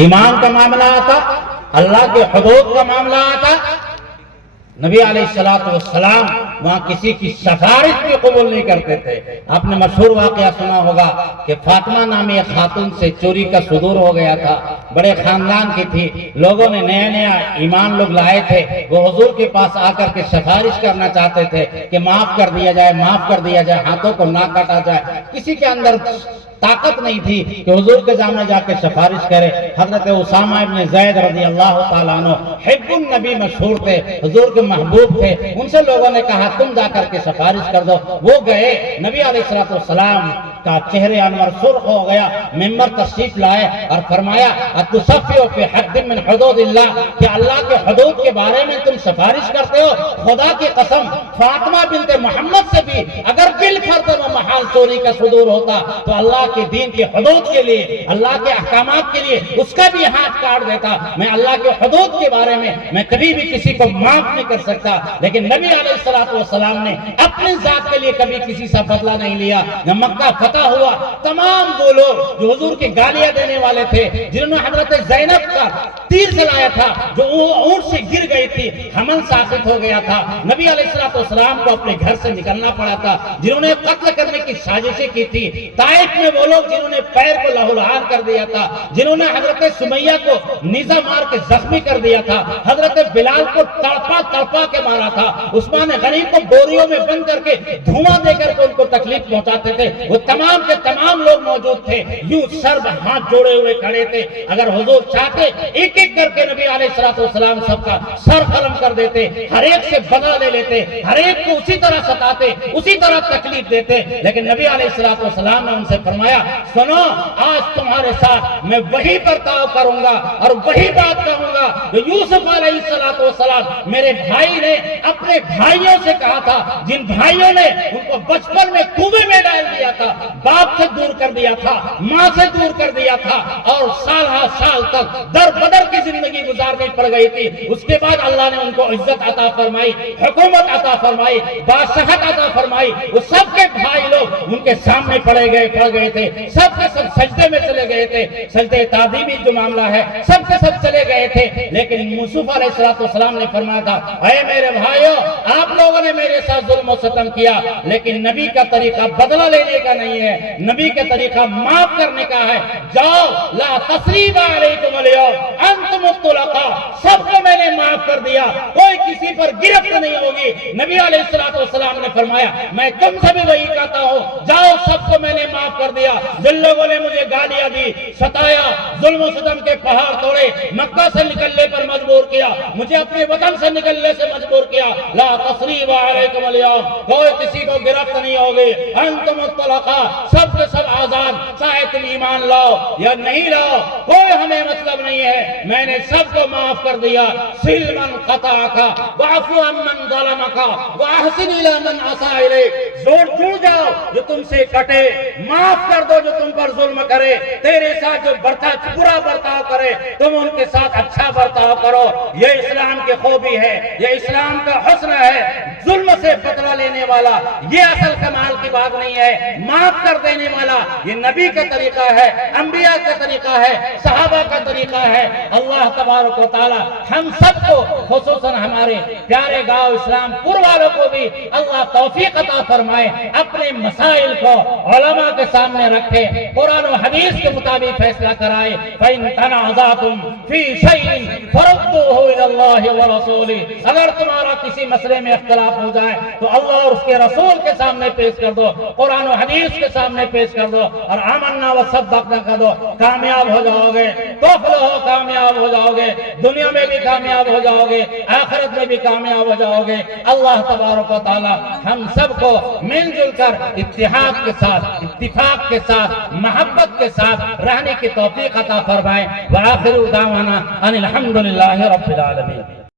ایمان کا معاملہ آتا، اللہ کے حدود کا معاملہ آتا، نبی علیہ السلام وہاں کسی کی سفارش بھی قبول نہیں کرتے تھے۔ آپ نے مشہور واقعہ سنا ہوگا کہ فاطمہ نامی ایک خاتون سے چوری کا صدور ہو گیا تھا، بڑے خاندان کی تھی، لوگوں نے نیا نیا ایمان لوگ لائے تھے، وہ حضور کے پاس آ کر کے سفارش کرنا چاہتے تھے کہ معاف کر دیا جائے، معاف کر دیا جائے، ہاتھوں کو نہ کاٹا جائے۔ کسی کے اندر طاقت نہیں تھی کہ حضور کے سامنے جا کے سفارش کرے۔ حضرت اسامہ ابن زید رضی اللہ تعالیٰ عنہ حب النبی مشہور تھے، حضور کے محبوب تھے، ان سے لوگوں نے کہا تم جا کر کے سفارش کر دو۔ وہ گئے، نبی علیہ السلام کا چہرے انور سرخ ہو گیا، ممبر تشریف لائے اور فرمایا اتصفیو فی حد من حدود اللہ، کہ اللہ کے حدود کے بارے میں تم سفارش کرتے ہو؟ خدا کی قسم فاطمہ بنت محمد سے بھی اگر بالفرض و محال چوری کا صدور ہوتا تو اللہ کے دین کے حدود کے لیے، اللہ کے احکامات کے لیے اس کا بھی ہاتھ کاٹ دیتا۔ میں اللہ کے حدود کے بارے میں کبھی بھی کسی کو معاف نہیں کر سکتا، لیکن نبی علیہ السلام نے اپنی ذات کے لیے کبھی کسی سے بدلہ نہیں لیا۔ جب مکہ فتح ہوا، تمام وہ لوگ جو حضور کی گالیاں دینے والے تھے، جنہوں نے حضرت زینب کا تیر چلایا تھا، جو اونٹ سے گر گئی تھی، حمل ساقط ہو گیا تھا، نبی علیہ السلام کو اپنے گھر سے نکلنا پڑا تھا، جنہوں نے قتل کرنے کی سازشیں کی تھی، طائف میں وہ لوگ جنہوں نے پیر کو لہولہان کر دیا تھا، جنہوں نے حضرت سمیہ کو نیزہ مار کے زخمی کر دیا تھا، حضرت بلال کو تڑپا کے مارا تھا، عثمان غنی کو بوریوں میں بند کر کے دھواں دے کر کے ان کو تکلیف پہنچاتے تھے، وہ تمام کے تمام لوگ موجود تھے، یوں سر ہاتھ جوڑے ہوئے کھڑے تھے۔ اگر حضور چاہتے ایک ایک کر کے نبی علیہ السلام سب کا سر قلم کر دیتے، ہر ایک سے بدلہ لے لیتے، ہر ایک کو اسی طرح ستاتے، اسی طرح تکلیف دیتے، لیکن نبی علیہ السلام نے ان سے فرمایا سنو، آج تمہارے ساتھ میں وہی برتاؤ کروں گا اور وہی بات کہوں گا جو یوسف علیہ السلام میرے بھائی نے اپنے بھائیوں سے کہا تھا، جن بھائیوں نے ان کو بچپن میں کنویں میں ڈال دیا تھا، باپ سے دور کر دیا تھا، ماں سے دور کر دیا تھا، اور سال ہا سال تک در بدر کی زندگی گزارنی پڑ گئی تھی۔ اس کے بعد اللہ نے ان کو عزت عطا فرمائی، حکومت عطا فرمائی، بادشاہت عطا فرمائی، وہ سب کے بھائی لوگ ان کے سامنے پڑ گئے تھے، سب کے سب سجدے میں چلے گئے تھے، سجدے تعظیمی جو معاملہ ہے سب کے سب چلے گئے تھے، لیکن یوسف علیہ السلام نے فرمایا تھا اے میرے بھائیو، آپ لوگوں نے میرے ساتھ ظلم و ستم کیا، لیکن نبی کا طریقہ بدلہ لینے کا نہیں ہے، نبی کا طریقہ معاف کرنے کا ہے۔ جاؤ، لا تثریب علیکم اليوم انتم الطلقاء، سب کو میں نے معاف کر دیا، کوئی کسی پر گرفت نہیں ہوگی۔ نبی علیہ السلام نے فرمایا میں تم سے بھی وہی کہتا ہوں، جاؤ سب کو میں نے معاف کر دیا۔ جن لوگوں نے مجھے گالیاں دی، ستایا، ظلم و ستم کے پہاڑ توڑے، مکہ سے نکلنے پر مجبور کیا، مجھے اپنے وطن سے نکلنے سے مجبور کیا، لا تثریب علیکم اليوم، کوئی کسی کو گرفت نہیں ہوگی، انتم الطلقاء، سب کے سب آزاد، چاہے تم ایمان لاؤ یا نہیں لاؤ، کوئی ہمیں مطلب نہیں ہے، میں نے سب کو معاف کر دیا۔ سل من قطعک واعف عمن ظلمک واحسن الی من اساء الیک، جڑ جاؤ جو تم سے کٹے، معاف کر دو جو تم پر ظلم کرے، تیرے ساتھ جو برا برتاؤ کرے تم ان کے ساتھ اچھا برتاؤ کرو۔ یہ اسلام کی خوبی ہے، یہ اسلام کا حسن ہے، ظلم سے بدلہ لینے والا یہ اصل کمال کی بات نہیں ہے، معاف کر دینے والا یہ نبی کا طریقہ ہے، انبیاء کا طریقہ ہے، صحابہ کا طریقہ ہے۔ اللہ تبارک و تعالی ہم سب کو، خصوصاً ہمارے پیارے گاؤں اسلام پور والوں کو بھی اللہ توفیق عطا فرمائے، اپنے مسائل کو علماء کے سامنے رکھے، قرآن و حدیث کے مطابق فیصلہ کرائے۔ فَإِن تَنَازَعْتُمْ فِي شَيْءٍ فَرُدُّوهُ إِلَى اللَّهِ وَرَسُولِهِ، اگر تمہارا کسی مسئلے میں اختلاف ہو جائے تو اللہ اور اس کے رسول کے سامنے پیش کر دو، قرآن و حدیث کے سامنے پیش کر دو، اور آمنا و صدقنا کر دو، کامیاب ہو جاؤ گے، توفلو، کامیاب ہو جاؤ گے، دنیا میں بھی کامیاب ہو جاؤ گے، آخرت میں بھی کامیاب ہو جاؤ گے۔ اللہ تبارک و تعالی ہم سب کو مل جل کر اتحاد کے ساتھ، اتفاق کے ساتھ، محبت کے ساتھ رہنے کی توفیق عطا فرمائے۔ وآخر دعوانا ان الحمد للہ رب العالمین۔